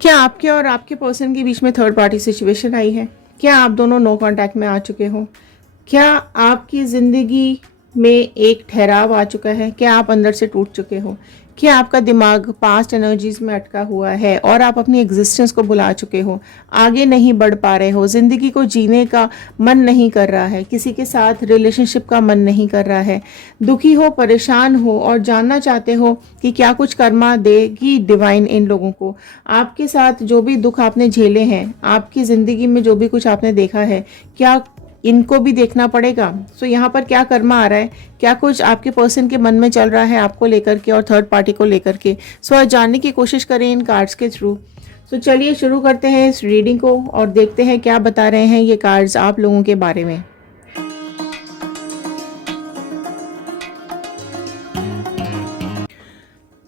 क्या आपके और आपके पर्सन के बीच में थर्ड पार्टी सिचुएशन आई है? क्या आप दोनों नो कांटेक्ट में आ चुके हो? क्या आपकी ज़िंदगी में एक ठहराव आ चुका है? क्या आप अंदर से टूट चुके हो? क्या आपका दिमाग पास्ट एनर्जीज में अटका हुआ है और आप अपनी एग्जिस्टेंस को भुला चुके हो? आगे नहीं बढ़ पा रहे हो, ज़िंदगी को जीने का मन नहीं कर रहा है, किसी के साथ रिलेशनशिप का मन नहीं कर रहा है, दुखी हो, परेशान हो और जानना चाहते हो कि क्या कुछ कर्मा देगी डिवाइन इन लोगों को? आपके साथ जो भी दुख आपने झेले हैं, आपकी ज़िंदगी में जो भी कुछ आपने देखा है, क्या इनको भी देखना पड़ेगा? सो यहाँ पर क्या कर्मा आ रहा है? क्या कुछ आपके पर्सन के मन में चल रहा है आपको लेकर के और थर्ड पार्टी को लेकर के? सो जानने की कोशिश करें इन कार्ड्स के थ्रू। सो चलिए शुरू करते हैं इस रीडिंग को और देखते हैं क्या बता रहे हैं ये कार्ड्स आप लोगों के बारे में।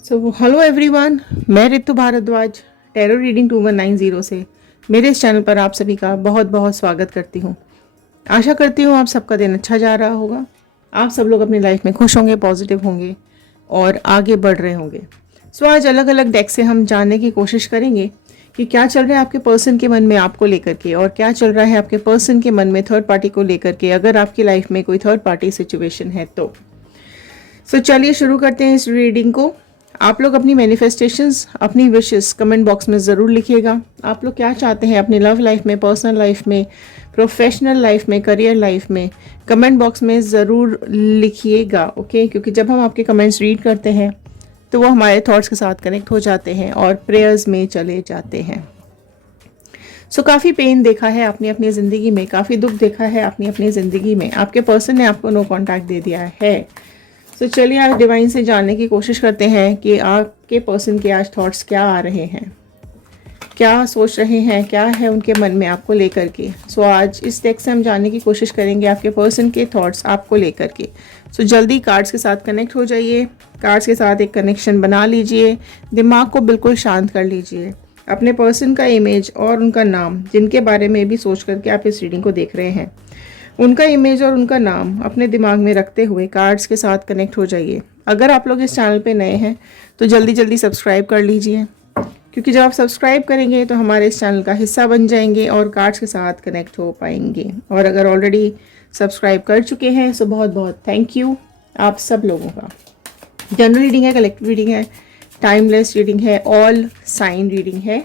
सो हेलो एवरीवन, मैं रितु भारद्वाज टैरो रीडिंग 2190 से मेरे इस चैनल पर आप सभी का बहुत बहुत स्वागत करती हूँ। आशा करती हूँ आप सबका दिन अच्छा जा रहा होगा, आप सब लोग अपनी लाइफ में खुश होंगे, पॉजिटिव होंगे और आगे बढ़ रहे होंगे। सो आज अलग अलग डेक से हम जानने की कोशिश करेंगे कि क्या चल रहा है आपके पर्सन के मन में आपको लेकर के और क्या चल रहा है आपके पर्सन के मन में थर्ड पार्टी को लेकर के, अगर आपकी लाइफ में कोई थर्ड पार्टी सिचुएशन है तो। सो चलिए शुरू करते हैं इस रीडिंग को। आप लोग अपनी मैनिफेस्टेशंस, अपनी विशेस कमेंट बॉक्स में ज़रूर लिखिएगा। आप लोग क्या चाहते हैं अपनी लव लाइफ में, पर्सनल लाइफ में, प्रोफेशनल लाइफ में, करियर लाइफ में, कमेंट बॉक्स में ज़रूर लिखिएगा। ओके, क्योंकि जब हम आपके कमेंट्स रीड करते हैं तो वो हमारे थॉट्स के साथ कनेक्ट हो जाते हैं और प्रेयर्स में चले जाते हैं। सो काफ़ी पेन देखा है अपनी अपनी ज़िंदगी में, काफ़ी दुख देखा है अपनी अपनी ज़िंदगी में। आपके पर्सन ने आपको नो कॉन्टैक्ट दे दिया है। तो चलिए आज डिवाइन से जानने की कोशिश करते हैं कि आपके पर्सन के आज थॉट्स क्या आ रहे हैं, क्या सोच रहे हैं, क्या है उनके मन में आपको लेकर के। सो आज इस टेक्स्ट से हम जानने की कोशिश करेंगे आपके पर्सन के थॉट्स आपको लेकर के। सो जल्दी कार्ड्स के साथ कनेक्ट हो जाइए, कार्ड्स के साथ एक कनेक्शन बना लीजिए, दिमाग को बिल्कुल शांत कर लीजिए। अपने पर्सन का इमेज और उनका नाम, जिनके बारे में भी सोच करके आप इस रीडिंग को देख रहे हैं, उनका इमेज और उनका नाम अपने दिमाग में रखते हुए कार्ड्स के साथ कनेक्ट हो जाइए। अगर आप लोग इस चैनल पे नए हैं तो जल्दी जल्दी सब्सक्राइब कर लीजिए, क्योंकि जब आप सब्सक्राइब करेंगे तो हमारे इस चैनल का हिस्सा बन जाएंगे और कार्ड्स के साथ कनेक्ट हो पाएंगे। और अगर ऑलरेडी सब्सक्राइब कर चुके हैं तो बहुत बहुत थैंक यू आप सब लोगों का। जनरल रीडिंग है, कलेक्टिव रीडिंग है, टाइमलेस रीडिंग है, ऑल साइन रीडिंग है।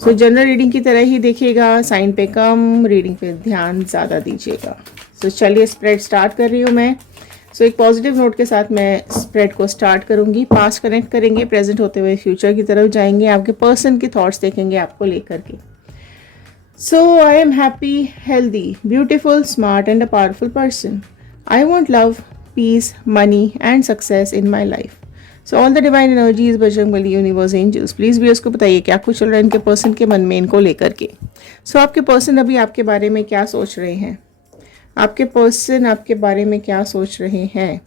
सो जनरल रीडिंग की तरह ही देखिएगा, साइन पे कम, रीडिंग पे ध्यान ज़्यादा दीजिएगा। सो चलिए स्प्रेड स्टार्ट कर रही हूँ मैं। सो एक पॉजिटिव नोट के साथ मैं स्प्रेड को स्टार्ट करूँगी। पास्ट कनेक्ट करेंगे, प्रेजेंट होते हुए फ्यूचर की तरफ जाएंगे, आपके पर्सन के थॉट्स देखेंगे आपको लेकर के। So I am happy, healthy, beautiful, smart and a powerful person. I want love, peace, money and success in my life. So all the divine energies, Bajrangbali, universe, angels, please भी उसको बताइए क्या कुछ चल रहा है इनके पर्सन के मन में इनको लेकर के। सो आपके पर्सन अभी आपके बारे में क्या सोच रहे हैं, आपके पर्सन आपके बारे में क्या सोच रहे हैं।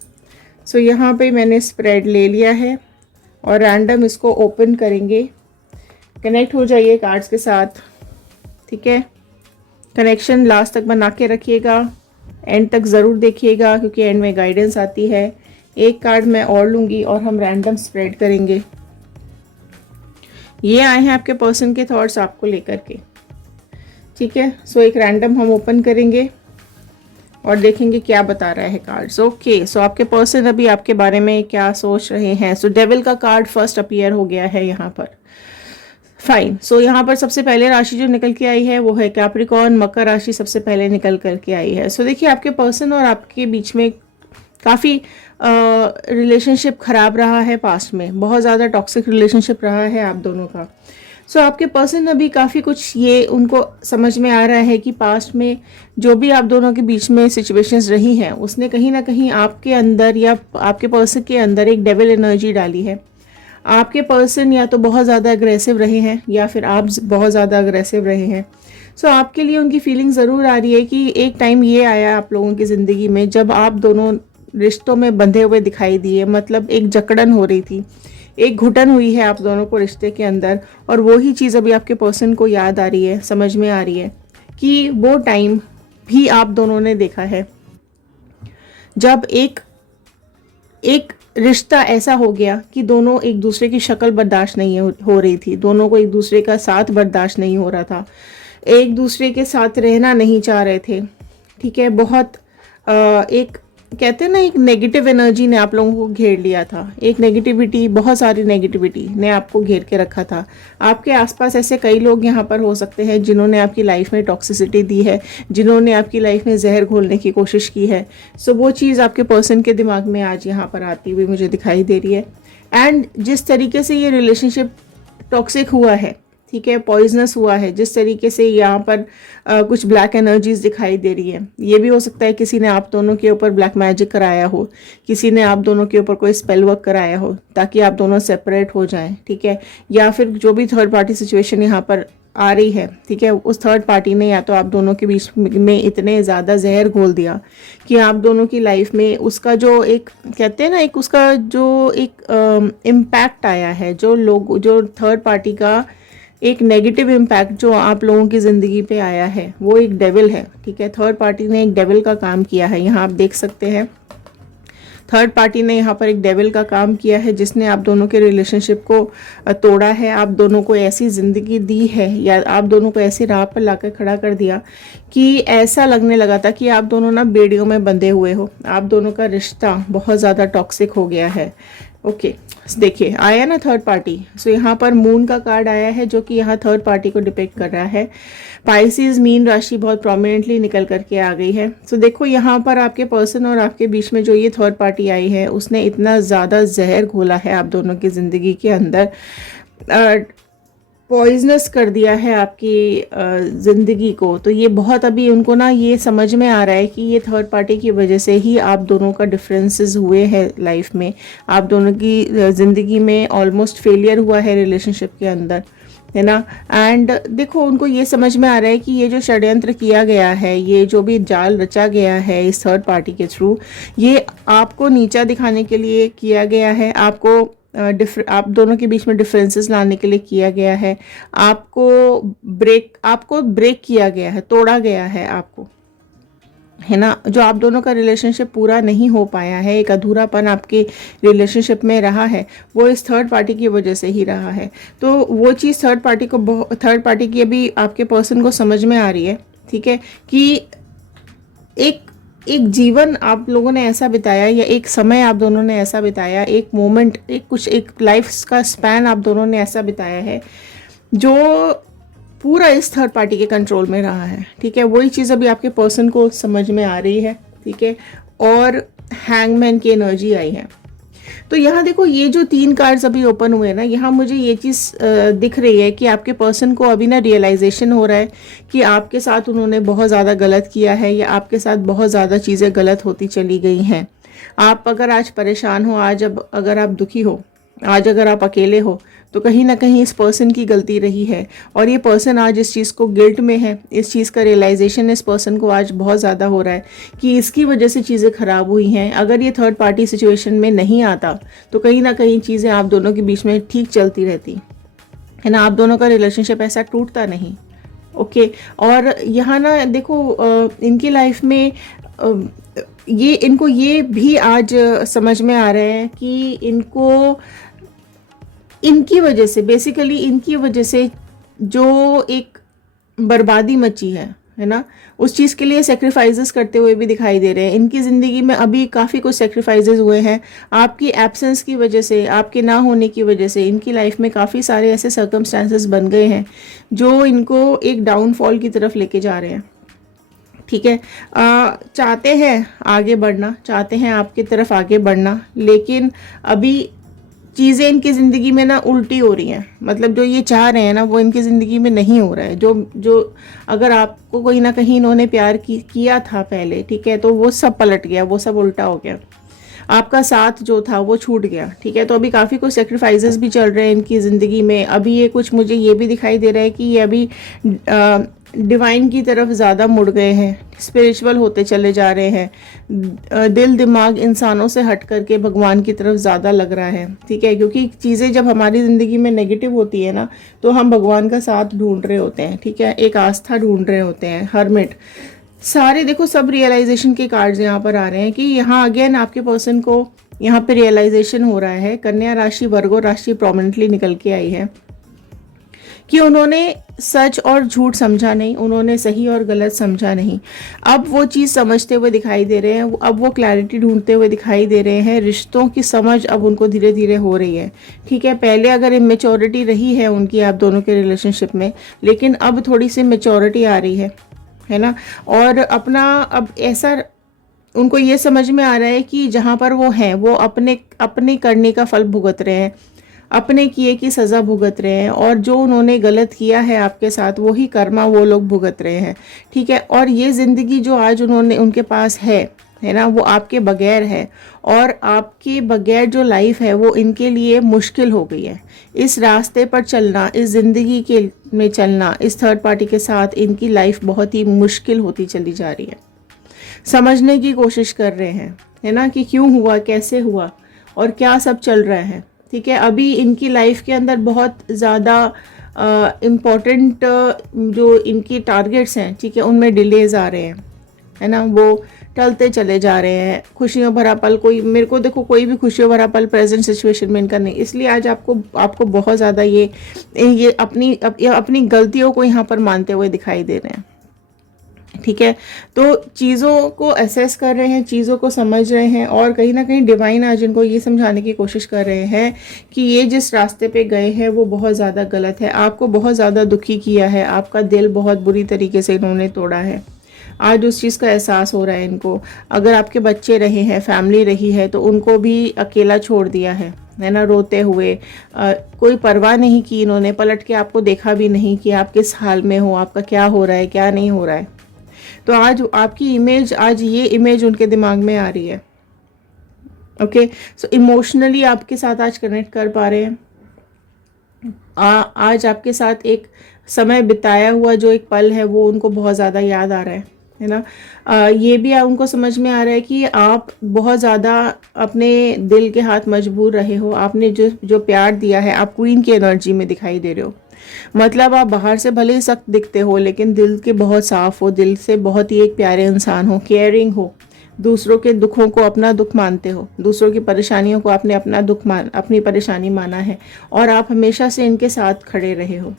सो यहाँ पे मैंने स्प्रेड ले लिया है और रैंडम इसको ओपन करेंगे। कनेक्ट हो जाइए कार्ड्स के साथ, ठीक है। कनेक्शन लास्ट तक बना के रखिएगा, एंड तक ज़रूर देखिएगा क्योंकि एंड में गाइडेंस आती है। एक कार्ड मैं और लूँगी और हम रैंडम स्प्रेड करेंगे। ये आए हैं आपके पर्सन के थॉट्स आपको लेकर के, ठीक है। सो एक रैंडम हम ओपन करेंगे और देखेंगे क्या बता रहा है कार्ड्स। ओके, सो आपके पर्सन अभी आपके बारे में क्या सोच रहे हैं। सो डेविल का कार्ड फर्स्ट अपीयर हो गया है यहाँ पर। फाइन, सो यहाँ पर सबसे पहले राशि जो निकल के आई है वो है कैप्रिकॉर्न, मकर राशि सबसे पहले निकल करके आई है। सो देखिए आपके पर्सन और आपके बीच में काफ़ी रिलेशनशिप ख़राब रहा है, पास्ट में बहुत ज़्यादा टॉक्सिक रिलेशनशिप रहा है आप दोनों का। सो आपके पर्सन अभी काफ़ी कुछ ये उनको समझ में आ रहा है कि पास्ट में जो भी आप दोनों के बीच में सिचुएशंस रही हैं उसने कहीं ना कहीं आपके अंदर या आपके पर्सन के अंदर एक डेविल एनर्जी डाली है। आपके पर्सन या तो बहुत ज़्यादा अग्रेसिव रहे हैं या फिर आप बहुत ज़्यादा अग्रेसिव रहे हैं। सो आपके लिए उनकी फीलिंग ज़रूर आ रही है कि एक टाइम ये आया आप लोगों की ज़िंदगी में जब आप दोनों रिश्तों में बंधे हुए दिखाई दिए, मतलब एक जकड़न हो रही थी, एक घुटन हुई है आप दोनों को रिश्ते के अंदर। और वही चीज़ अभी आपके पर्सन को याद आ रही है, समझ में आ रही है कि वो टाइम भी आप दोनों ने देखा है जब एक रिश्ता ऐसा हो गया कि दोनों एक दूसरे की शक्ल बर्दाश्त नहीं हो रही थी, दोनों को एक दूसरे का साथ बर्दाश्त नहीं हो रहा था, एक दूसरे के साथ रहना नहीं चाह रहे थे। ठीक है, बहुत एक कहते हैं ना, एक नेगेटिव एनर्जी ने आप लोगों को घेर लिया था, एक नेगेटिविटी, बहुत सारी नेगेटिविटी ने आपको घेर के रखा था। आपके आसपास ऐसे कई लोग यहाँ पर हो सकते हैं जिन्होंने आपकी लाइफ में टॉक्सिसिटी दी है, जिन्होंने आपकी लाइफ में जहर घोलने की कोशिश की है। सो वो चीज़ आपके पर्सन के दिमाग में आज यहाँ पर आती हुई मुझे दिखाई दे रही है। एंड जिस तरीके से ये रिलेशनशिप टॉक्सिक हुआ है, ठीक है, पॉइजनस हुआ है, जिस तरीके से यहाँ पर कुछ ब्लैक एनर्जीज दिखाई दे रही है, ये भी हो सकता है किसी ने आप दोनों के ऊपर ब्लैक मैजिक कराया हो, किसी ने आप दोनों के ऊपर कोई स्पेल वर्क कराया हो ताकि आप दोनों सेपरेट हो जाएं। ठीक है, या फिर जो भी थर्ड पार्टी सिचुएशन यहाँ पर आ रही है, ठीक है, उस थर्ड पार्टी ने या तो आप दोनों के बीच में इतने ज़्यादा जहर घोल दिया कि आप दोनों की लाइफ में उसका जो एक कहते हैं ना, एक उसका जो एक इम्पैक्ट आया है, जो थर्ड पार्टी का एक नेगेटिव इम्पैक्ट जो आप लोगों की ज़िंदगी पे आया है, वो एक डेविल है। ठीक है, थर्ड पार्टी ने एक डेविल का काम किया है, यहाँ आप देख सकते हैं थर्ड पार्टी ने यहाँ पर एक डेविल का काम किया है, जिसने आप दोनों के रिलेशनशिप को तोड़ा है, आप दोनों को ऐसी ज़िंदगी दी है या आप दोनों को ऐसी राह पर लाकर खड़ा कर दिया कि ऐसा लगने लगा था कि आप दोनों ना बेड़ियों में बंधे हुए हो, आप दोनों का रिश्ता बहुत ज़्यादा टॉक्सिक हो गया है। ओके, देखिए आया ना थर्ड पार्टी। सो यहाँ पर मून का कार्ड आया है जो कि यहाँ थर्ड पार्टी को डिपेक्ट कर रहा है। पाइसिस मीन राशि बहुत प्रोमिनेंटली निकल करके आ गई है। सो देखो यहाँ पर आपके पर्सन और आपके बीच में जो ये थर्ड पार्टी आई है, उसने इतना ज़्यादा जहर घोला है आप दोनों की ज़िंदगी के अंदर, पॉइजनस कर दिया है आपकी ज़िंदगी को। तो ये बहुत अभी उनको ना ये समझ में आ रहा है कि ये थर्ड पार्टी की वजह से ही आप दोनों का डिफरेंसेस हुए हैं लाइफ में, आप दोनों की ज़िंदगी में ऑलमोस्ट फेलियर हुआ है रिलेशनशिप के अंदर, है ना। एंड देखो उनको ये समझ में आ रहा है कि ये जो षड्यंत्र किया गया है, ये जो भी जाल रचा गया है इस थर्ड पार्टी के थ्रू, ये आपको नीचा दिखाने के लिए किया गया है, आपको आप दोनों के बीच में डिफरेंसेस लाने के लिए किया गया है, आपको ब्रेक किया गया है, तोड़ा गया है आपको, है ना। जो आप दोनों का रिलेशनशिप पूरा नहीं हो पाया है, एक अधूरापन आपके रिलेशनशिप में रहा है, वो इस थर्ड पार्टी की वजह से ही रहा है। तो वो चीज़ थर्ड पार्टी की अभी आपके पर्सन को समझ में आ रही है, ठीक है, कि एक जीवन आप लोगों ने ऐसा बिताया या एक समय आप दोनों ने ऐसा बिताया, एक मोमेंट, एक लाइफ का स्पैन आप दोनों ने ऐसा बिताया है जो पूरा इस थर्ड पार्टी के कंट्रोल में रहा है। ठीक है, वही चीज़ अभी आपके पर्सन को समझ में आ रही है। ठीक है, और हैंगमैन की एनर्जी आई है। तो यहाँ देखो ये जो 3 कार्ड्स अभी ओपन हुए ना, यहाँ मुझे ये चीज़ दिख रही है कि आपके पर्सन को अभी ना रियलाइजेशन हो रहा है कि आपके साथ उन्होंने बहुत ज़्यादा गलत किया है या आपके साथ बहुत ज़्यादा चीज़ें गलत होती चली गई हैं। आप अगर आज परेशान हो, अगर आप दुखी हो, आज अगर आप अकेले हो, तो कहीं ना कहीं इस पर्सन की गलती रही है और ये पर्सन आज इस चीज़ को गिल्ट में है। इस चीज़ का रियलाइजेशन इस पर्सन को आज बहुत ज़्यादा हो रहा है कि इसकी वजह से चीज़ें ख़राब हुई हैं। अगर ये थर्ड पार्टी सिचुएशन में नहीं आता तो कहीं ना कहीं चीज़ें आप दोनों के बीच में ठीक चलती रहती, है ना, आप दोनों का रिलेशनशिप ऐसा टूटता नहीं। ओके, और यहाँ ना देखो इनकी लाइफ में इनको ये भी आज समझ में आ रहा है कि इनकी वजह से जो एक बर्बादी मची है ना, उस चीज़ के लिए सेक्रीफाइसेस करते हुए भी दिखाई दे रहे हैं। इनकी ज़िंदगी में अभी काफ़ी कुछ सेक्रीफाइसेस हुए हैं आपकी एब्सेंस की वजह से, आपके ना होने की वजह से। इनकी लाइफ में काफ़ी सारे ऐसे सर्कमस्टांसेस बन गए हैं जो इनको एक डाउनफॉल की तरफ लेके जा रहे हैं। ठीक है, चाहते हैं आगे बढ़ना, चाहते हैं आपकी तरफ आगे बढ़ना, लेकिन अभी चीज़ें इनकी ज़िंदगी में ना उल्टी हो रही हैं। मतलब जो ये चाह रहे हैं ना, वो इनकी ज़िंदगी में नहीं हो रहा है। जो अगर आपको कोई ना कहीं इन्होंने प्यार किया था पहले, ठीक है, तो वो सब पलट गया, वो सब उल्टा हो गया, आपका साथ जो था वो छूट गया। ठीक है, तो अभी काफ़ी कुछ सेक्रीफाइसेस भी चल रहे हैं इनकी ज़िंदगी में। अभी ये कुछ मुझे ये भी दिखाई दे रहा है कि ये अभी डिवाइन की तरफ ज़्यादा मुड़ गए हैं, स्पिरिचुअल होते चले जा रहे हैं। दिल दिमाग इंसानों से हट करके भगवान की तरफ ज़्यादा लग रहा है। ठीक है, क्योंकि चीज़ें जब हमारी ज़िंदगी में नेगेटिव होती है ना, तो हम भगवान का साथ ढूंढ रहे होते हैं। ठीक है, एक आस्था ढूंढ रहे होते हैं, हर्मिट सारे। देखो सब रियलाइजेशन के कार्ड्स यहाँ पर आ रहे हैं कि यहाँ अगेन आपके पर्सन को यहाँ पे रियलाइजेशन हो रहा है। कन्या राशि, वर्गो राशि प्रोमिनेंटली निकल के आई है कि उन्होंने सच और झूठ समझा नहीं, उन्होंने सही और गलत समझा नहीं। अब वो चीज़ समझते हुए दिखाई दे रहे हैं, अब वो क्लैरिटी ढूंढते हुए दिखाई दे रहे हैं। रिश्तों की समझ अब उनको धीरे धीरे हो रही है। ठीक है, पहले अगर इमेच्योरिटी रही है उनकी आप दोनों के रिलेशनशिप में, लेकिन अब थोड़ी सी मेच्योरिटी आ रही है ना। और अपना अब ऐसा उनको ये समझ में आ रहा है कि जहाँ पर वो हैं वो अपने अपने करने का फल भुगत रहे हैं, अपने किए की सज़ा भुगत रहे हैं, और जो उन्होंने गलत किया है आपके साथ वही कर्मा वो लोग भुगत रहे हैं। ठीक है, और ये ज़िंदगी जो आज उन्होंने उनके पास है ना, वो आपके बगैर है, और आपके बगैर जो लाइफ है वो इनके लिए मुश्किल हो गई है। इस रास्ते पर चलना, इस ज़िंदगी के में चलना, इस थर्ड पार्टी के साथ इनकी लाइफ बहुत ही मुश्किल होती चली जा रही है। समझने की कोशिश कर रहे हैं, है ना, कि क्यों हुआ, कैसे हुआ और क्या सब चल रहा है। ठीक है, अभी इनकी लाइफ के अंदर बहुत ज़्यादा इम्पॉर्टेंट जो इनकी टारगेट्स हैं, ठीक है, उनमें डिलेज आ रहे हैं, है ना, वो टलते चले जा रहे हैं। खुशियों भरा पल, कोई मेरे को देखो कोई भी खुशियों भरा पल प्रेजेंट सिचुएशन में इनका नहीं। इसलिए आज आपको बहुत ज़्यादा ये अपनी गलतियों को यहाँ पर मानते हुए दिखाई दे रहे हैं। ठीक है, तो चीज़ों को असेस कर रहे हैं, चीज़ों को समझ रहे हैं, और कहीं ना कहीं डिवाइन आज इनको ये समझाने की कोशिश कर रहे हैं कि ये जिस रास्ते पे गए हैं वो बहुत ज़्यादा गलत है, आपको बहुत ज़्यादा दुखी किया है, आपका दिल बहुत बुरी तरीके से इन्होंने तोड़ा है। आज उस चीज़ का एहसास हो रहा है इनको। अगर आपके बच्चे रहे हैं, फैमिली रही है, तो उनको भी अकेला छोड़ दिया है ना, रोते हुए। कोई परवाह नहीं की इन्होंने, पलट के आपको देखा भी नहीं कि आप किस हाल में हो, आपका क्या हो रहा है, क्या नहीं हो रहा है। तो आज आपकी इमेज, आज ये इमेज उनके दिमाग में आ रही है। ओके, सो इमोशनली आपके साथ आज कनेक्ट कर पा रहे हैं। आज आपके साथ एक समय बिताया हुआ जो एक पल है वो उनको बहुत ज़्यादा याद आ रहा है ना। ये भी उनको समझ में आ रहा है कि आप बहुत ज़्यादा अपने दिल के हाथ मजबूर रहे हो। आपने जो प्यार दिया है, आप क्वीन की एनर्जी में दिखाई दे रहे हो। मतलब आप बाहर से भले ही सख्त दिखते हो, लेकिन दिल के बहुत साफ हो, दिल से बहुत ही एक प्यारे इंसान हो, केयरिंग हो, दूसरों के दुखों को अपना दुख मानते हो, दूसरों की परेशानियों को आपने अपना अपनी परेशानी माना है, और आप हमेशा से इनके साथ खड़े रहे हो,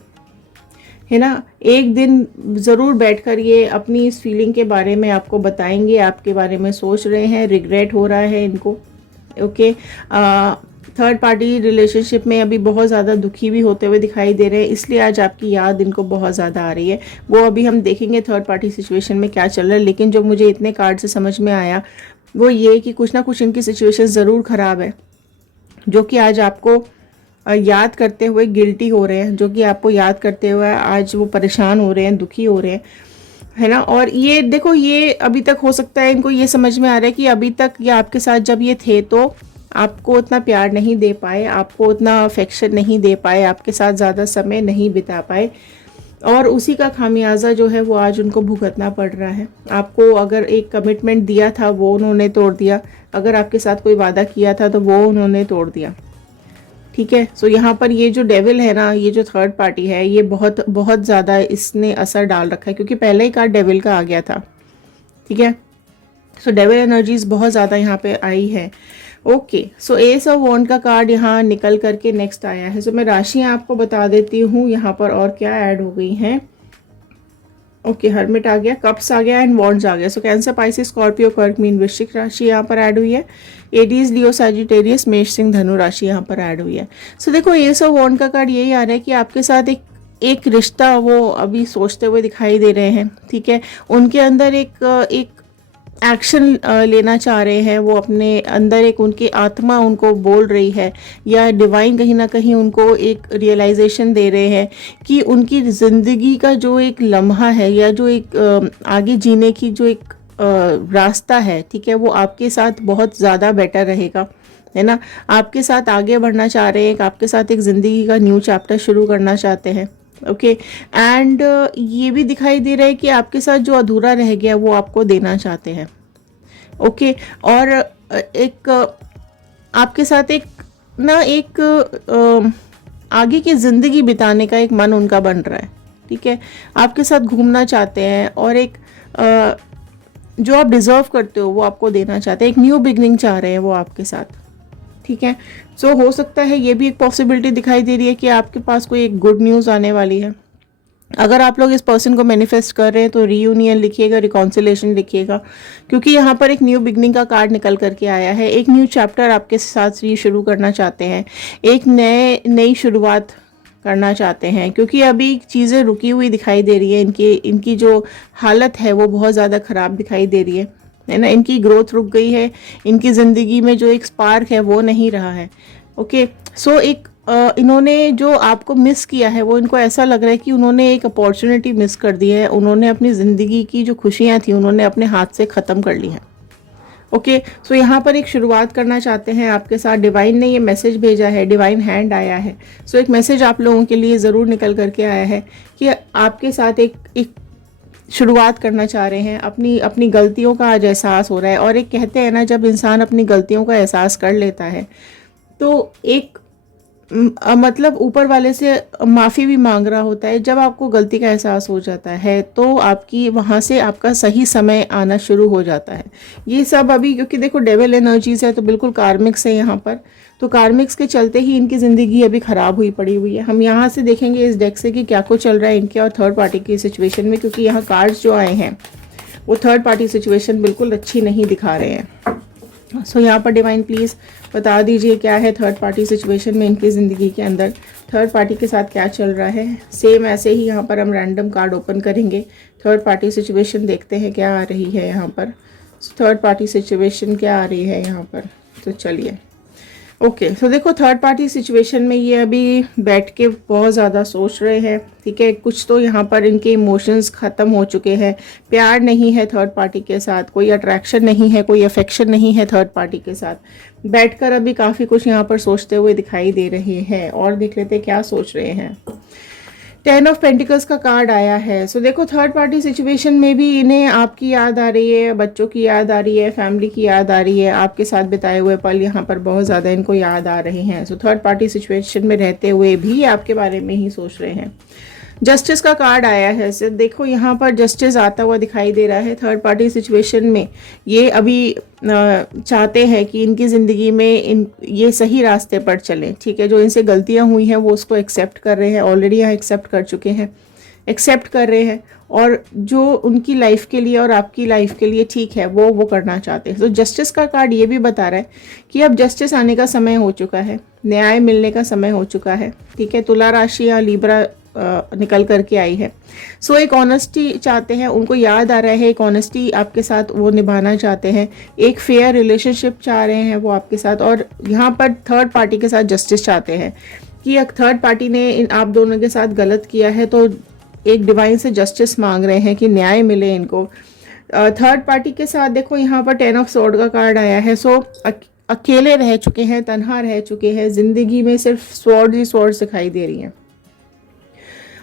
है ना। एक दिन ज़रूर बैठकर ये अपनी इस फीलिंग के बारे में आपको बताएंगे, आपके बारे में सोच रहे हैं, रिग्रेट हो रहा है इनको। ओके, थर्ड पार्टी रिलेशनशिप में अभी बहुत ज़्यादा दुखी भी होते हुए दिखाई दे रहे हैं, इसलिए आज आपकी याद इनको बहुत ज़्यादा आ रही है। वो अभी हम देखेंगे थर्ड पार्टी सिचुएशन में क्या चल रहा है, लेकिन जो मुझे इतने कार्ड से समझ में आया वो ये कि कुछ ना कुछ इनकी सिचुएशन ज़रूर ख़राब है, जो कि आज आपको याद करते हुए गिल्टी हो रहे हैं, जो कि आपको याद करते हुए आज वो परेशान हो रहे हैं, दुखी हो रहे हैं, है ना। और ये देखो, ये अभी तक हो सकता है इनको ये समझ में आ रहा है कि अभी तक ये आपके साथ जब ये थे तो आपको उतना प्यार नहीं दे पाए, आपको उतना अफेक्शन नहीं दे पाए, आपके साथ ज़्यादा समय नहीं बिता पाए, और उसी का खामियाजा जो है वो आज उनको भुगतना पड़ रहा है। आपको अगर एक कमिटमेंट दिया था वो उन्होंने तोड़ दिया, अगर आपके साथ कोई वादा किया था तो वो उन्होंने तोड़ दिया। ठीक है, सो यहाँ पर ये जो डेविल है ना, ये जो थर्ड पार्टी है, ये बहुत बहुत ज़्यादा इसने असर डाल रखा है, क्योंकि पहले ही कार्ड डेविल का आ गया था। ठीक है, सो डेविल एनर्जीज बहुत ज़्यादा यहाँ पे आई है। ओके, सो एस ऑफ वॉन्ड का कार्ड यहाँ निकल करके नेक्स्ट आया है। सो मैं राशियाँ आपको बता देती हूँ यहाँ पर और क्या ऐड हो गई हैं। ओके, हर्मिट आ गया, कप्स आ गया एंड वॉन्ड्स आ गया। सो कैंसर, पाइसेस, स्कॉर्पियो, कर्क, मीन, वृश्चिक राशि यहाँ पर ऐड हुई है। एडीज, लियो, सैजिटेरियस, मेष, सिंह, धनु राशि यहाँ पर ऐड हुई है। सो देखो, एस ऑफ वॉन्ड का कार्ड यही आ रहा है कि आपके साथ एक रिश्ता वो अभी सोचते हुए दिखाई दे रहे हैं। ठीक है, उनके अंदर एक एक्शन लेना चाह रहे हैं, वो अपने अंदर एक उनकी आत्मा उनको बोल रही है, या डिवाइन कहीं ना कहीं उनको एक रियलाइजेशन दे रहे हैं कि उनकी ज़िंदगी का जो एक लम्हा है, या जो एक आगे जीने की जो एक रास्ता है, ठीक है, वो आपके साथ बहुत ज़्यादा बेटर रहेगा, है ना। आपके साथ आगे बढ़ना चाह रहे हैं, आपके साथ एक ज़िंदगी का न्यू चैप्टर शुरू करना चाहते हैं। ओके, एंड ये भी दिखाई दे रहा है कि आपके साथ जो अधूरा रह गया वो आपको देना चाहते हैं। ओके, और एक आपके साथ एक आगे की ज़िंदगी बिताने का एक मन उनका बन रहा है। ठीक है, आपके साथ घूमना चाहते हैं, और एक जो आप डिज़र्व करते हो वो आपको देना चाहते हैं। एक न्यू बिगनिंग चाह रहे हैं वो आपके साथ। ठीक है। सो हो सकता है ये भी एक पॉसिबिलिटी दिखाई दे रही है कि आपके पास कोई एक गुड न्यूज़ आने वाली है। अगर आप लोग इस पर्सन को मैनिफेस्ट कर रहे हैं तो रीयूनियन लिखिएगा, रिकॉन्सिलेशन लिखिएगा, क्योंकि यहाँ पर एक न्यू बिगनिंग का कार्ड निकल करके आया है। एक न्यू चैप्टर आपके साथ ये शुरू करना चाहते हैं, एक नई शुरुआत करना चाहते हैं, क्योंकि अभी चीज़ें रुकी हुई दिखाई दे रही है। इनकी जो हालत है वो बहुत ज़्यादा ख़राब दिखाई दे रही है ना। इनकी ग्रोथ रुक गई है, इनकी ज़िंदगी में जो एक स्पार्क है वो नहीं रहा है। ओके, सो एक इन्होंने जो आपको मिस किया है वो इनको ऐसा लग रहा है कि उन्होंने एक अपॉर्चुनिटी मिस कर दी है। उन्होंने अपनी ज़िंदगी की जो खुशियाँ थी उन्होंने अपने हाथ से ख़त्म कर ली हैं। ओके, सो यहाँ पर एक शुरुआत करना चाहते हैं आपके साथ। डिवाइन ने ये मैसेज भेजा है, डिवाइन हैंड आया है। सो एक मैसेज आप लोगों के लिए ज़रूर निकल करके आया है कि आपके साथ एक शुरुआत करना चाह रहे हैं। अपनी गलतियों का आज एहसास हो रहा है। और एक कहते हैं ना, जब इंसान अपनी गलतियों का एहसास कर लेता है तो एक मतलब ऊपर वाले से माफ़ी भी मांग रहा होता है। जब आपको गलती का एहसास हो जाता है तो आपकी वहाँ से आपका सही समय आना शुरू हो जाता है। ये सब अभी क्योंकि देखो डेविल एनर्जीज है तो बिल्कुल कार्मिक्स है यहाँ पर, तो कार्मिक्स के चलते ही इनकी ज़िंदगी अभी ख़राब हुई पड़ी हुई है। हम यहाँ से देखेंगे इस डेक से कि क्या कुछ चल रहा है इनके और थर्ड पार्टी की सिचुएशन में, क्योंकि यहाँ कार्ड्स जो आए हैं वो थर्ड पार्टी सिचुएशन बिल्कुल अच्छी नहीं दिखा रहे हैं। सो यहाँ पर डिवाइन प्लीज़ बता दीजिए क्या है थर्ड पार्टी सिचुएशन में इनकी ज़िंदगी के अंदर, थर्ड पार्टी के साथ क्या चल रहा है। सेम ऐसे ही यहाँ पर हम रैंडम कार्ड ओपन करेंगे, थर्ड पार्टी सिचुएशन देखते हैं क्या आ रही है यहाँ पर। थर्ड पार्टी सिचुएशन क्या आ रही है यहाँ पर, तो चलिए। ओके, सो देखो थर्ड पार्टी सिचुएशन में ये अभी बैठ के बहुत ज़्यादा सोच रहे हैं। ठीक है, कुछ तो यहाँ पर इनके इमोशंस ख़त्म हो चुके हैं। प्यार नहीं है थर्ड पार्टी के साथ, कोई अट्रैक्शन नहीं है, कोई अफेक्शन नहीं है थर्ड पार्टी के साथ। बैठकर अभी काफ़ी कुछ यहाँ पर सोचते हुए दिखाई दे रहे हैं। और देख लेते क्या सोच रहे हैं। 10 ऑफ पेंटिकल्स का कार्ड आया है। सो देखो थर्ड पार्टी सिचुएशन में भी इन्हें आपकी याद आ रही है, बच्चों की याद आ रही है, फैमिली की याद आ रही है। आपके साथ बिताए हुए पल यहाँ पर बहुत ज़्यादा इनको याद आ रहे हैं। सो थर्ड पार्टी सिचुएशन में रहते हुए भी आपके बारे में ही सोच रहे हैं। जस्टिस का कार्ड आया है। सो देखो यहाँ पर जस्टिस आता हुआ दिखाई दे रहा है। थर्ड पार्टी सिचुएशन में ये अभी चाहते हैं कि इनकी ज़िंदगी में ये सही रास्ते पर चलें। ठीक है, जो इनसे गलतियाँ हुई हैं वो उसको एक्सेप्ट कर रहे हैं, ऑलरेडी यहाँ एक्सेप्ट कर चुके हैं, एक्सेप्ट कर रहे हैं। और जो उनकी लाइफ के लिए और आपकी लाइफ के लिए ठीक है वो करना चाहते हैं। तो जस्टिस का कार्ड ये भी बता रहा है कि अब जस्टिस आने का समय हो चुका है, न्याय मिलने का समय हो चुका है। ठीक है, तुला राशि या लिब्रा निकल करके आई है। सो एक ऑनेस्टी चाहते हैं, उनको याद आ रहा है एक ऑनेस्टी आपके साथ वो निभाना चाहते हैं, एक फेयर रिलेशनशिप चाह रहे हैं वो आपके साथ। और यहाँ पर थर्ड पार्टी के साथ जस्टिस चाहते हैं कि एक थर्ड पार्टी ने आप दोनों के साथ गलत किया है तो एक डिवाइन से जस्टिस मांग रहे हैं कि न्याय मिले इनको। थर्ड पार्टी के साथ देखो यहाँ पर 10 ऑफ स्वॉर्ड का कार्ड आया है। सो अकेले रह चुके हैं, तन्हा रह चुके हैं, ज़िंदगी में सिर्फ स्वॉर्ड ही स्वॉर्ड दिखाई दे रही हैं।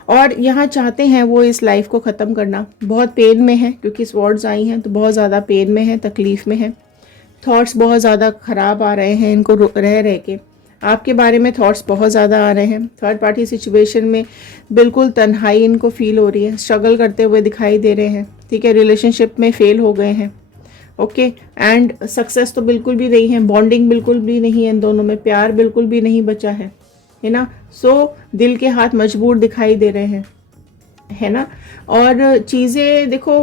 और यहाँ चाहते हैं वो इस लाइफ को ख़त्म करना। बहुत पेन में है क्योंकि स्वॉर्ड्स आई हैं तो बहुत ज़्यादा पेन में है, तकलीफ़ में है। थॉट्स बहुत ज़्यादा ख़राब आ रहे हैं इनको रह रह के। आपके बारे में थॉट्स बहुत ज़्यादा आ रहे हैं। थर्ड पार्टी सिचुएशन में बिल्कुल तन्हाई इनको फील हो रही है, स्ट्रगल करते हुए दिखाई दे रहे हैं। ठीक है, रिलेशनशिप में फेल हो गए हैं। ओके, एंड सक्सेस तो बिल्कुल भी नहीं है, बॉन्डिंग बिल्कुल भी नहीं है इन दोनों में, प्यार बिल्कुल भी नहीं बचा है ना। सो दिल के हाथ मजबूर दिखाई दे रहे हैं, है ना। और चीज़ें देखो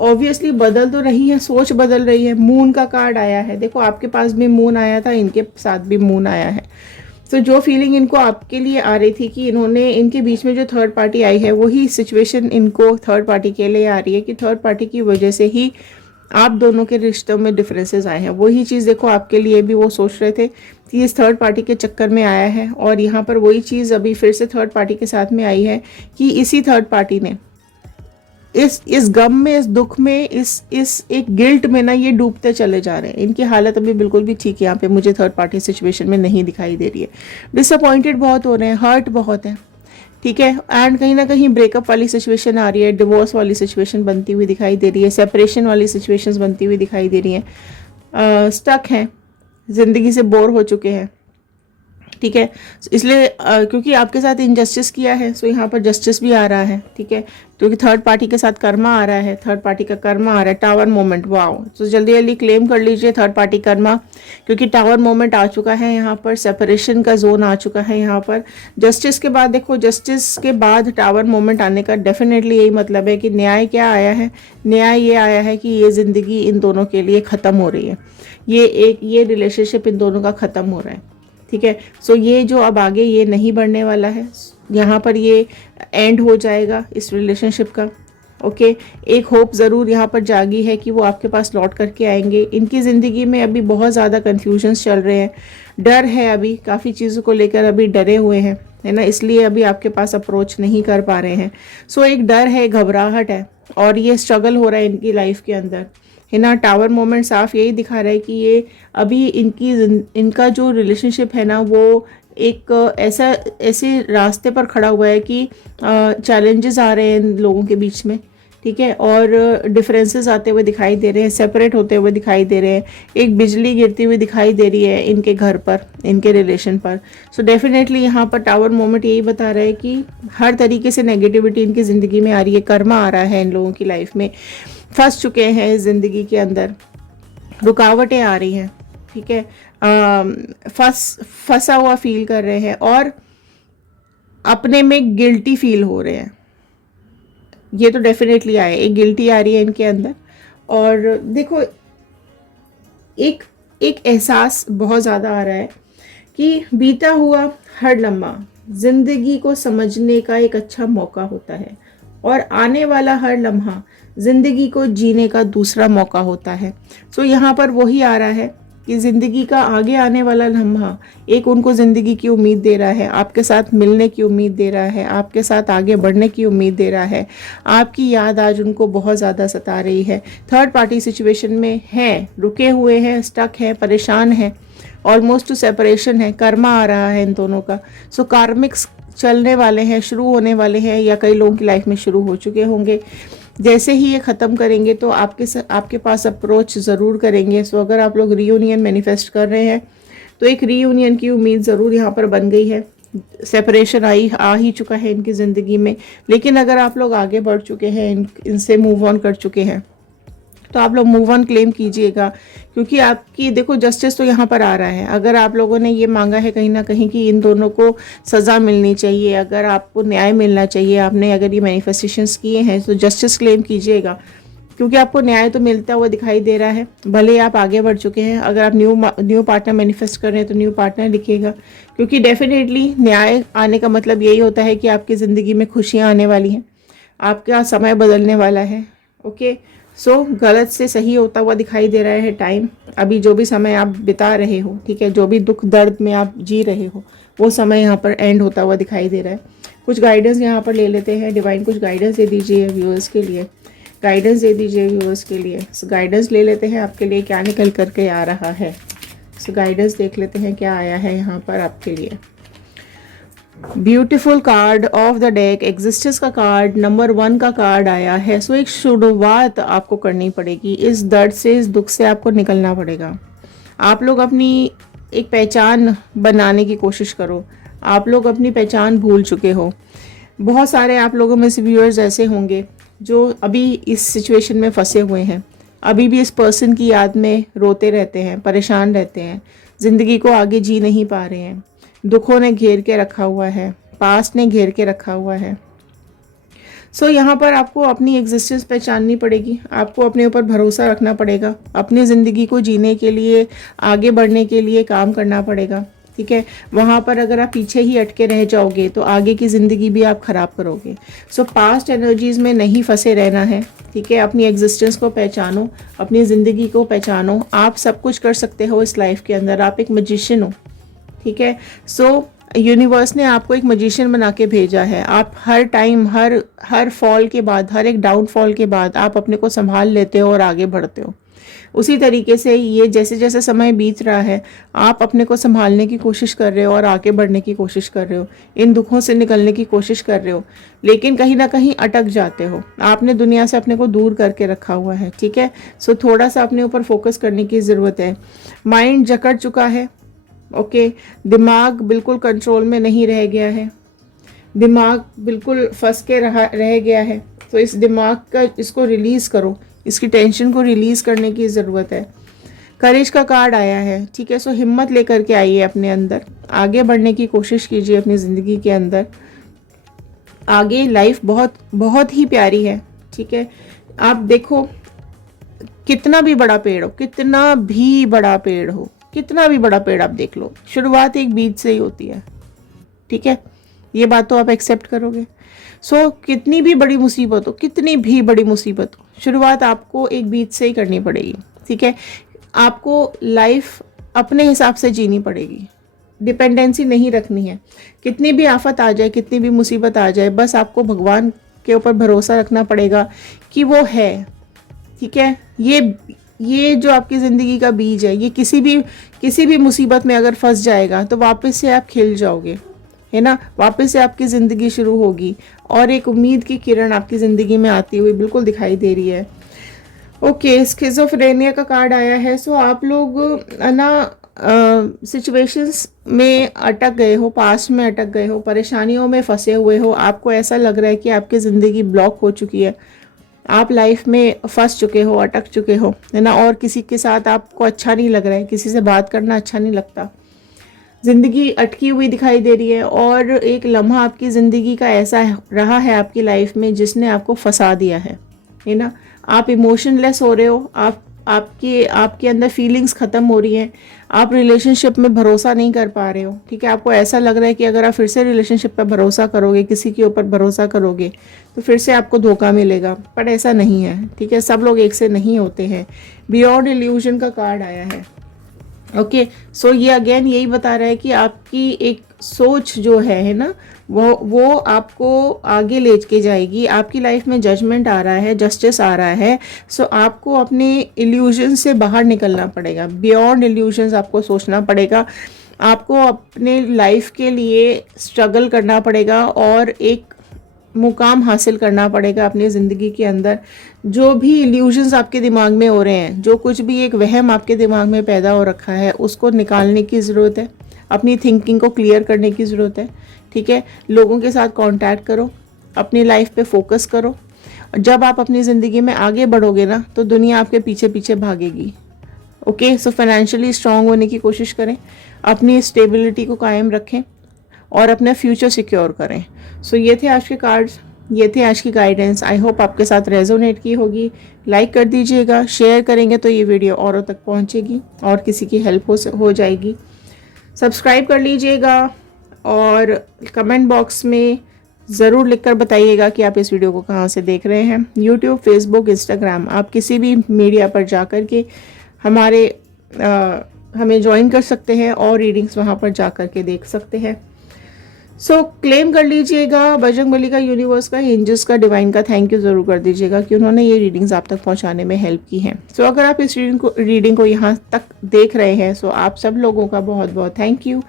ऑब्वियसली बदल तो रही हैं, सोच बदल रही है। मून का कार्ड आया है। देखो आपके पास भी मून आया था, इनके साथ भी मून आया है। तो जो फीलिंग इनको आपके लिए आ रही थी कि इनके बीच में जो थर्ड पार्टी आई है वही सिचुएशन इनको थर्ड पार्टी के लिए आ रही है कि थर्ड पार्टी की वजह से ही आप दोनों के रिश्तों में डिफरेंसेस आए हैं। वही चीज़ देखो आपके लिए भी वो सोच रहे थे कि इस थर्ड पार्टी के चक्कर में आया है। और यहाँ पर वही चीज़ अभी फिर से थर्ड पार्टी के साथ में आई है कि इसी थर्ड पार्टी ने इस गम में, इस दुख में, इस एक गिल्ट में ना ये डूबते चले जा रहे हैं। इनकी हालत अभी बिल्कुल भी ठीक यहाँ पे मुझे थर्ड पार्टी सिचुएशन में नहीं दिखाई दे रही है। डिसअपॉइंटेड बहुत हो रहे हैं, हर्ट बहुत है। ठीक है, एंड कहीं ना कहीं ब्रेकअप वाली सिचुएशन आ रही है, डिवोर्स वाली सिचुएशन बनती हुई दिखाई दे रही है, सेपरेशन वाली सिचुएशंस बनती हुई दिखाई दे रही हैं। स्टक हैं, ज़िंदगी से बोर हो चुके हैं। ठीक है। इसलिए क्योंकि आपके साथ इनजस्टिस किया है, सो यहाँ पर जस्टिस भी आ रहा है, ठीक है। क्योंकि थर्ड पार्टी के साथ कर्मा आ रहा है, थर्ड पार्टी का कर्मा आ रहा है, टावर मोमेंट, वाओ। तो जल्दी जल्दी क्लेम कर लीजिए थर्ड पार्टी कर्मा, क्योंकि टावर मोमेंट आ चुका है यहाँ पर, सेपरेशन का जोन आ चुका है यहाँ पर। जस्टिस के बाद देखो, जस्टिस के बाद टावर मोमेंट आने का डेफिनेटली यही मतलब है कि न्याय क्या आया है, न्याय ये आया है कि ये ज़िंदगी इन दोनों के लिए ख़त्म हो रही है, ये रिलेशनशिप इन दोनों का ख़त्म हो रहा है, ठीक है। सो ये जो अब आगे ये नहीं बढ़ने वाला है, यहाँ पर ये एंड हो जाएगा इस रिलेशनशिप का, ओके। एक होप ज़रूर यहाँ पर जागी है कि वो आपके पास लौट करके आएंगे। इनकी ज़िंदगी में अभी बहुत ज़्यादा कन्फ्यूजन्स चल रहे हैं, डर है, अभी काफ़ी चीज़ों को लेकर अभी डरे हुए हैं, है ना, इसलिए अभी आपके पास अप्रोच नहीं कर पा रहे हैं। सो एक डर है, घबराहट है, और ये स्ट्रगल हो रहा है इनकी लाइफ के अंदर, है ना। टावर मोमेंट साफ यही दिखा रहा है कि ये अभी इनका जो रिलेशनशिप है ना, वो एक ऐसे रास्ते पर खड़ा हुआ है कि चैलेंजेस आ रहे हैं इन लोगों के बीच में, ठीक है, और डिफरेंसेस आते हुए दिखाई दे रहे हैं, सेपरेट होते हुए दिखाई दे रहे हैं, एक बिजली गिरती हुई दिखाई दे रही है इनके घर पर, इनके रिलेशन पर। सो डेफिनेटली यहाँ पर टावर मोमेंट यही बता रहा है कि हर तरीके से नेगेटिविटी इनकी ज़िंदगी में आ रही है, कर्मा आ रहा है इन लोगों की लाइफ में, फंस चुके हैं इस ज़िंदगी के अंदर, रुकावटें आ रही हैं, ठीक है, फंसा हुआ फील कर रहे हैं और अपने में गिल्टी फील हो रहे हैं। ये तो डेफिनेटली आए, एक गिल्टी आ रही है इनके अंदर। और देखो, एक एहसास बहुत ज़्यादा आ रहा है कि बीता हुआ हर लम्हा ज़िंदगी को समझने का एक अच्छा मौका होता है, और आने वाला हर लम्हा ज़िंदगी को जीने का दूसरा मौका होता है। सो यहाँ पर वही आ रहा है कि ज़िंदगी का आगे आने वाला लम्हा एक उनको ज़िंदगी की उम्मीद दे रहा है, आपके साथ मिलने की उम्मीद दे रहा है, आपके साथ आगे बढ़ने की उम्मीद दे रहा है। आपकी याद आज उनको बहुत ज़्यादा सता रही है, थर्ड पार्टी सिचुएशन में हैं, रुके हुए हैं, स्टक हैं, परेशान हैं, ऑलमोस्ट टू सेपरेशन है, कर्मा आ रहा है इन दोनों का। सो कार्मिक्स चलने वाले हैं, शुरू होने वाले हैं, या कई लोगों की लाइफ में शुरू हो चुके होंगे। जैसे ही ये ख़त्म करेंगे तो आपके पास अप्रोच ज़रूर करेंगे। सो अगर आप लोग रीयूनियन मैनिफेस्ट कर रहे हैं तो एक रीयूनियन की उम्मीद ज़रूर यहाँ पर बन गई है। सेपरेशन आ ही चुका है इनकी ज़िंदगी में, लेकिन अगर आप लोग आगे बढ़ चुके हैं, इनसे मूव ऑन कर चुके हैं, तो आप लोग मूव ऑन क्लेम कीजिएगा, क्योंकि आपकी देखो जस्टिस तो यहाँ पर आ रहा है। अगर आप लोगों ने ये मांगा है कहीं ना कहीं कि इन दोनों को सज़ा मिलनी चाहिए, अगर आपको न्याय मिलना चाहिए, आपने अगर ये मैनिफेस्टेशंस किए हैं, तो जस्टिस क्लेम कीजिएगा, क्योंकि आपको न्याय तो मिलता हुआ दिखाई दे रहा है। भले आप आगे बढ़ चुके हैं, अगर आप न्यू पार्टनर मैनिफेस्ट कर रहे हैं तो न्यू पार्टनर लिखिएगा, क्योंकि डेफिनेटली न्याय आने का मतलब यही होता है कि आपकी ज़िंदगी में खुशियाँ आने वाली हैं, आपका समय बदलने वाला है, ओके। सो गलत से सही होता हुआ दिखाई दे रहा है टाइम। अभी जो भी समय आप बिता रहे हो, ठीक है, जो भी दुख दर्द में आप जी रहे हो, वो समय यहाँ पर एंड होता हुआ दिखाई दे रहा है। कुछ गाइडेंस यहाँ पर ले लेते हैं, डिवाइन कुछ गाइडेंस दे दीजिए व्यूअर्स के लिए, गाइडेंस दे दीजिए व्यूअर्स के लिए। सो गाइडेंस ले लेते हैं आपके लिए, क्या निकल करके आ रहा है। सो गाइडेंस देख लेते हैं क्या आया है यहाँ पर आपके लिए। Beautiful card of the deck, existence का कार्ड नंबर 1 का कार्ड आया है। सो एक शुरुआत आपको करनी पड़ेगी, इस दर्द से, इस दुख से आपको निकलना पड़ेगा। आप लोग अपनी एक पहचान बनाने की कोशिश करो। आप लोग अपनी पहचान भूल चुके हो। बहुत सारे आप लोगों में से व्यूअर्स ऐसे होंगे जो अभी इस सिचुएशन में फंसे हुए हैं, अभी भी इस पर्सन की याद में रोते रहते हैं, परेशान रहते हैं, ज़िंदगी को आगे जी नहीं पा रहे हैं, दुखों ने घेर के रखा हुआ है, पास्ट ने घेर के रखा हुआ है। सो यहाँ पर आपको अपनी एग्जिस्टेंस पहचाननी पड़ेगी, आपको अपने ऊपर भरोसा रखना पड़ेगा, अपनी ज़िंदगी को जीने के लिए, आगे बढ़ने के लिए काम करना पड़ेगा, ठीक है। वहाँ पर अगर आप पीछे ही अटके रह जाओगे तो आगे की ज़िंदगी भी आप ख़राब करोगे। सो पास्ट एनर्जीज़ में नहीं फंसे रहना है, ठीक है। अपनी एग्जिस्टेंस को पहचानो, अपनी ज़िंदगी को पहचानो। आप सब कुछ कर सकते हो इस लाइफ के अंदर, आप एक मैजिशियन हो, ठीक है। सो यूनिवर्स ने आपको एक मैजिशियन बना के भेजा है। आप हर टाइम, हर फॉल के बाद, हर एक डाउनफॉल के बाद आप अपने को संभाल लेते हो और आगे बढ़ते हो। उसी तरीके से ये जैसे जैसे समय बीत रहा है, आप अपने को संभालने की कोशिश कर रहे हो और आगे बढ़ने की कोशिश कर रहे हो, इन दुखों से निकलने की कोशिश कर रहे हो, लेकिन कहीं ना कहीं अटक जाते हो। आपने दुनिया से अपने को दूर करके रखा हुआ है, ठीक है। सो थोड़ा सा अपने ऊपर फोकस करने की ज़रूरत है। माइंड जकड़ चुका है, ओके, दिमाग बिल्कुल कंट्रोल में नहीं रह गया है, दिमाग बिल्कुल फंस के रह गया है। तो इस दिमाग का, इसको रिलीज़ करो, इसकी टेंशन को रिलीज़ करने की ज़रूरत है। करेज का कार्ड आया है, ठीक है। सो हिम्मत लेकर के आइए अपने अंदर, आगे बढ़ने की कोशिश कीजिए अपनी ज़िंदगी के अंदर। आगे लाइफ बहुत बहुत ही प्यारी है, ठीक है। आप देखो, कितना भी बड़ा पेड़ हो, कितना भी बड़ा पेड़ हो, कितना भी बड़ा पेड़ आप देख लो, शुरुआत एक बीज से ही होती है, ठीक है। ये बात तो आप एक्सेप्ट करोगे। सो कितनी भी बड़ी मुसीबत हो, कितनी भी बड़ी मुसीबत हो, शुरुआत आपको एक बीज से ही करनी पड़ेगी, ठीक है। आपको लाइफ अपने हिसाब से जीनी पड़ेगी, डिपेंडेंसी नहीं रखनी है। कितनी भी आफत आ जाए, कितनी भी मुसीबत आ जाए, बस आपको भगवान के ऊपर भरोसा रखना पड़ेगा कि वो है, ठीक है। ये जो आपकी ज़िंदगी का बीज है, ये किसी भी मुसीबत में अगर फंस जाएगा तो वापस से आप खिल जाओगे, है ना। वापस से आपकी ज़िंदगी शुरू होगी और एक उम्मीद की किरण आपकी ज़िंदगी में आती हुई बिल्कुल दिखाई दे रही है। ओके, स्किज़ोफ्रेनिया का कार्ड आया है। सो आप लोग ना सिचुएशंस में अटक गए हो, पास्ट में अटक गए हो, परेशानियों में फंसे हुए हो। आपको ऐसा लग रहा है कि आपकी ज़िंदगी ब्लॉक हो चुकी है, आप लाइफ में फंस चुके हो, अटक चुके हो, है ना। और किसी के साथ आपको अच्छा नहीं लग रहा है, किसी से बात करना अच्छा नहीं लगता, ज़िंदगी अटकी हुई दिखाई दे रही है। और एक लम्हा आपकी ज़िंदगी का ऐसा रहा है आपकी लाइफ में जिसने आपको फंसा दिया है ना। आप इमोशनलेस हो रहे हो, आपके अंदर फीलिंग्स ख़त्म हो रही हैं, आप रिलेशनशिप में भरोसा नहीं कर पा रहे हो, ठीक है। आपको ऐसा लग रहा है कि अगर आप फिर से रिलेशनशिप पर भरोसा करोगे, किसी के ऊपर भरोसा करोगे तो फिर से आपको धोखा मिलेगा, पर ऐसा नहीं है, ठीक है। सब लोग एक से नहीं होते हैं। बियॉन्ड इल्यूजन का कार्ड आया है। ओके, सो ये अगेन यही बता रहा है कि आपकी एक सोच जो है ना, वो आपको आगे ले के जाएगी। आपकी लाइफ में जजमेंट आ रहा है, जस्टिस आ रहा है। सो आपको अपने इल्यूजन से बाहर निकलना पड़ेगा, बियॉन्ड इल्यूजन्स आपको सोचना पड़ेगा। आपको अपने लाइफ के लिए स्ट्रगल करना पड़ेगा और एक मुकाम हासिल करना पड़ेगा अपनी ज़िंदगी के अंदर। जो भी इल्यूजन्स आपके दिमाग में हो रहे हैं, जो कुछ भी एक वहम आपके दिमाग में पैदा हो रखा है, उसको निकालने की ज़रूरत है, अपनी थिंकिंग को क्लियर करने की ज़रूरत है, ठीक है। लोगों के साथ कांटेक्ट करो, अपनी लाइफ पे फोकस करो। जब आप अपनी ज़िंदगी में आगे बढ़ोगे ना, तो दुनिया आपके पीछे पीछे भागेगी। ओके, सो फाइनेंशियली स्ट्रांग होने की कोशिश करें, अपनी स्टेबिलिटी को कायम रखें और अपना फ्यूचर सिक्योर करें। सो ये थे आज के कार्ड्स, ये थे आज की गाइडेंस। आई होप आपके साथ रेजोनेट की होगी। लाइक कर दीजिएगा, शेयर करेंगे तो ये वीडियो औरों तक पहुंचेगी और किसी की हेल्प हो जाएगी। सब्सक्राइब कर लीजिएगा और कमेंट बॉक्स में ज़रूर लिखकर बताइएगा कि आप इस वीडियो को कहाँ से देख रहे हैं। यूट्यूब, फेसबुक, इंस्टाग्राम, आप किसी भी मीडिया पर जा कर के हमें ज्वाइन कर सकते हैं और रीडिंग्स वहाँ पर जा कर के देख सकते हैं। सो क्लेम कर लीजिएगा बजरंगबली का, यूनिवर्स का, एंजल्स का, डिवाइन का थैंक यू ज़रूर कर दीजिएगा कि उन्होंने ये रीडिंग्स आप तक पहुंचाने में हेल्प की हैं। सो अगर आप इस रीडिंग को यहाँ तक देख रहे हैं, सो आप सब लोगों का बहुत बहुत थैंक यू,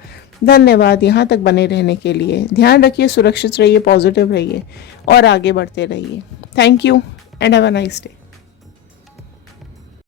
धन्यवाद यहाँ तक बने रहने के लिए। ध्यान रखिए, सुरक्षित रहिए, पॉजिटिव रहिए और आगे बढ़ते रहिए। Thank you and have a nice day.